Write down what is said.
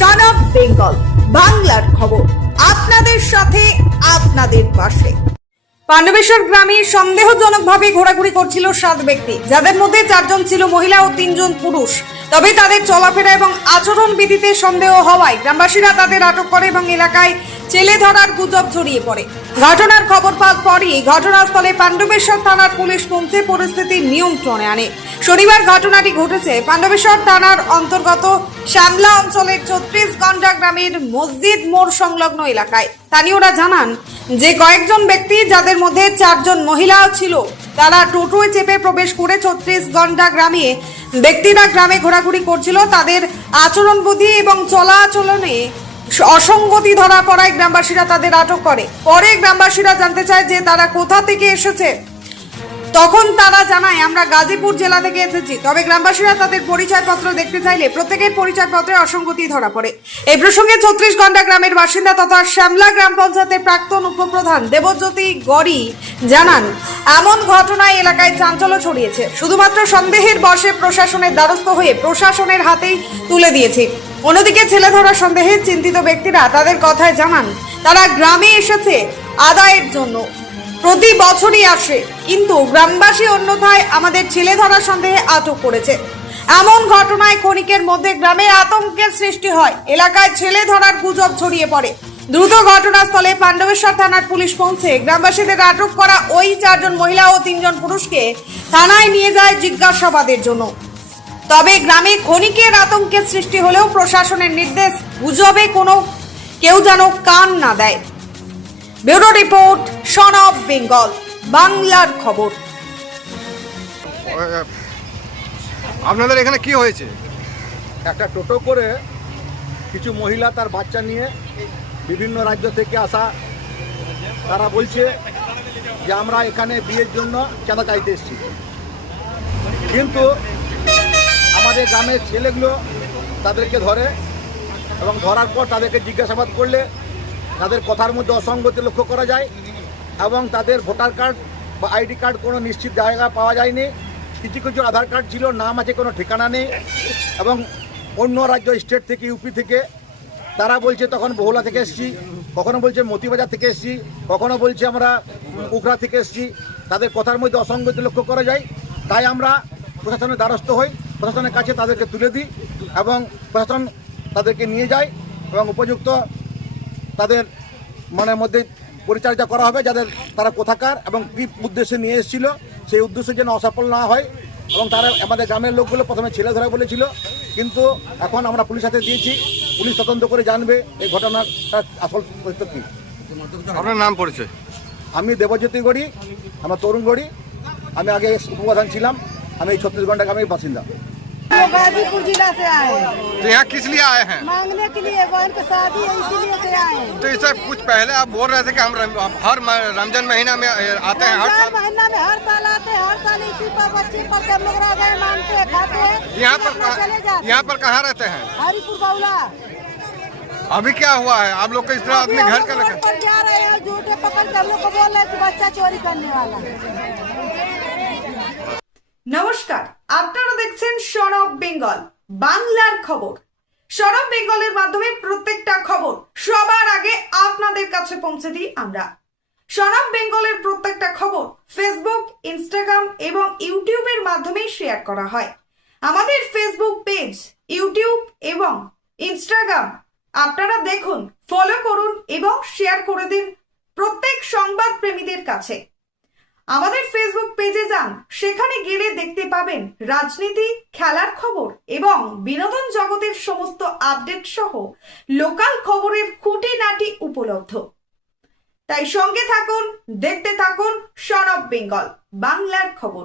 Son of Bengal বাংলার খবর, আপনাদের সাথে আপনাদের পাশে। পাণ্ডবেশ্বর গ্রামে সন্দেহজনকভাবে ঘোরাঘুরি করছিল 7 ব্যক্তি, যাদের মধ্যে 4 জন ছিল মহিলা ও 3 জন পুরুষ। তবে তাদের চলাফেরা এবং আচরণ বিধিতে সন্দেহ হওয়ায় গ্রামবাসীরা তাদের আটক করে এবং এলাকায় চেলে ধরার গুজব ছড়িয়ে পড়ে। ঘটনার খবর পাওয়ার পরই ঘটনাস্থলে পাণ্ডবেশ্বর থানার পুলিশ পৌঁছে পরিস্থিতি নিয়ন্ত্রণে আনে। শনিবার ঘটনাটি ঘটেছে পাণ্ডবেশ্বর থানার অন্তর্গত শ্যামলা অঞ্চলের 36 গন্ডা গ্রামের মসজিদ মোড় সংলগ্ন এলাকায়। স্থানীয়রা জানান যে কয়েকজন ব্যক্তি, যাদের মধ্যে 4 জন মহিলাও ছিল, তারা টোটোয় চেপে প্রবেশ করে 36 গন্ডা গ্রামে ব্যক্তিরা গ্রামে ঘোরাঘুরি করছিল। তাদের আচরণবিধি এবং চলাচলনে অসঙ্গতি ধরা পড়ায় গ্রামবাসীরা তাদের আটক করে। পরে গ্রামবাসীরা জানতে চায় যে তারা কোথা থেকে এসেছে। তখন তারা জানায়, আমরা গাজীপুর জেলা থেকে এসেছি। তবে গ্রামবাসীরা তাদের পরিচয়পত্র দেখতে চাইলে প্রত্যেকের পরিচয়পত্রে অসঙ্গতি ধরা পড়ে। এই প্রসঙ্গে 36 গন্ডা গ্রামের বাসিন্দা তথা শ্যামলা গ্রাম পঞ্চায়েতের প্রাক্তন উপপ্রধান দেবজ্যোতি গড়ি জানান, এমন ঘটনায় এলাকায় চাঞ্চল্য ছড়িয়েছে। শুধুমাত্র সন্দেহের বশে প্রশাসনের দ্বারস্থ হয়ে প্রশাসনের হাতেই তুলে দিয়েছে। অন্যদিকে ছেলে ধরা সন্দেহে চিন্তিত ব্যক্তিরা তাদের কথায় জানান, তারা গ্রামে এসেছে আদায়ের জন্য, প্রতি বছরই আসে, কিন্তু গ্রামবাসী অন্যথায় আমাদের ছেলে ধরা সন্দেহে আটক করেছে। এমন ঘটনায় ক্ষণিকের মধ্যে গ্রামের আতঙ্কের সৃষ্টি হয়। এলাকায় ছেলে ধরার গুজব ছড়িয়ে পড়ে। দ্রুত ঘটনাস্থলে পাণ্ডবেশ্বর থানার পুলিশ পৌঁছে গ্রামবাসীদের আটক করা ওই 4 জন মহিলা ও 3 জন পুরুষকে থানায় নিয়ে যায় জিজ্ঞাসাবাদের জন্য। তবে গ্রামে ক্ষণিকের আতঙ্কের সৃষ্টি হলেও প্রশাসনের নির্দেশ, গুজবে কেউ যেন কান না দেয়। Bureau report, son of Bengal বাংলার খবর। আপনাদের এখানে কি হয়েছে? একটা টোটো করে কিছু মহিলা তার বাচ্চা নিয়ে বিভিন্ন রাজ্য থেকে আসা, তারা বলছে যে আমরা এখানে বিয়ের জন্য চাঁদা চাইতে এসেছি। কিন্তু আমাদের গ্রামের ছেলেগুলো তাদেরকে ধরে এবং ধরার পর তাদেরকে জিজ্ঞাসাবাদ করলে তাদের কথার মধ্যে অসঙ্গতি লক্ষ্য করা যায় এবং তাদের ভোটার কার্ড বা আইডি কার্ড কোনো নিশ্চিত জায়গা পাওয়া যায়নি। কিছু কিছু আধার কার্ড ছিল, নাম আছে, কোনো ঠিকানা নেই। এবং অন্য রাজ্য, স্টেট থেকে, ইউপি থেকে তারা বলছে তখন বহুলা থেকে এসেছি, কখনো বলছে মতিবাজার থেকে এসেছি, কখনো বলছে আমরা উখড়া থেকে এসেছি। তাদের কথার মধ্যে অসঙ্গতি লক্ষ্য করা যায়। তাই আমরা প্রশাসনের দ্বারস্থ হই, প্রশাসনের কাছে তাদেরকে তুলে দিই এবং প্রশাসন তাদেরকে নিয়ে যায় এবং উপযুক্ত তাদের মনের মধ্যে পরিচর্যা করা হবে, যাদের তারা কোথাকার এবং কী উদ্দেশ্যে নিয়ে এসেছিল সেই উদ্দেশ্য যেন অসফল না হয়। এবং তারা আমাদের গ্রামের লোকগুলো প্রথমে ছেলে ধরে বলেছিল, কিন্তু এখন আমরা পুলিশ হাতে দিয়েছি, পুলিশ তদন্ত করে জানবে এই ঘটনাটা আসল সত্য কী। আপনার নাম পরিচয়? আমি দেবজ্যোতি গড়ি, আমার তরুণ গড়ি। আমি আগে উপপ্রধান ছিলাম। আমি এই 36 ঘন্টা গ্রামের বাসিন্দা। गाजीपुर जिला से आए हैं। तो यहाँ किस लिए आए हैं? मांगने के लिए, बहन की शादी है, इसीलिए से आए हैं। तो इससे कुछ पहले आप बोल रहे थे कि हम हर रमजान महीना में आते हैं, हर साल महीना में हर साल आते हैं। हर साल इसी पर बच्ची पर हम लोग रह गए, मांगते हैं, खाते हैं। यहाँ पर कहाँ रहते हैं? हरिपुर बाउला। अभी क्या हुआ है? आप लोग को इस तरह आदमी घर का लगे? पर जा रहे हैं, झूठे पकड़ के हम लोग को बोल रहे हैं कि बच्चा चोरी करने वाला है। নমস্কার, আপনারা দেখছেন সন অফ বেঙ্গল বাংলার খবর। সন অফ বেঙ্গলের মাধ্যমে প্রত্যেকটা খবর সবার আগে আপনাদের কাছে পৌঁছে দিই আমরা। সন অফ বেঙ্গলের প্রত্যেকটা খবর ফেসবুক, ইনস্টাগ্রাম এবং ইউটিউবের মাধ্যমে শেয়ার করা হয়। আমাদের ফেসবুক পেজ, ইউটিউব এবং ইনস্টাগ্রাম আপনারা দেখুন, ফলো করুন এবং শেয়ার করে দিন প্রত্যেক সংবাদ প্রেমীদের কাছে। আমাদের ফেসবুক পেজে যান, সেখানে গেলে দেখতে পাবেন রাজনীতি, খেলার খবর এবং বিনোদন জগতের সমস্ত আপডেট সহ লোকাল খবরের খুঁটিনাটি উপলব্ধ। তাই সঙ্গে থাকুন, দেখতে থাকুন সন অফ বেঙ্গল বাংলার খবর।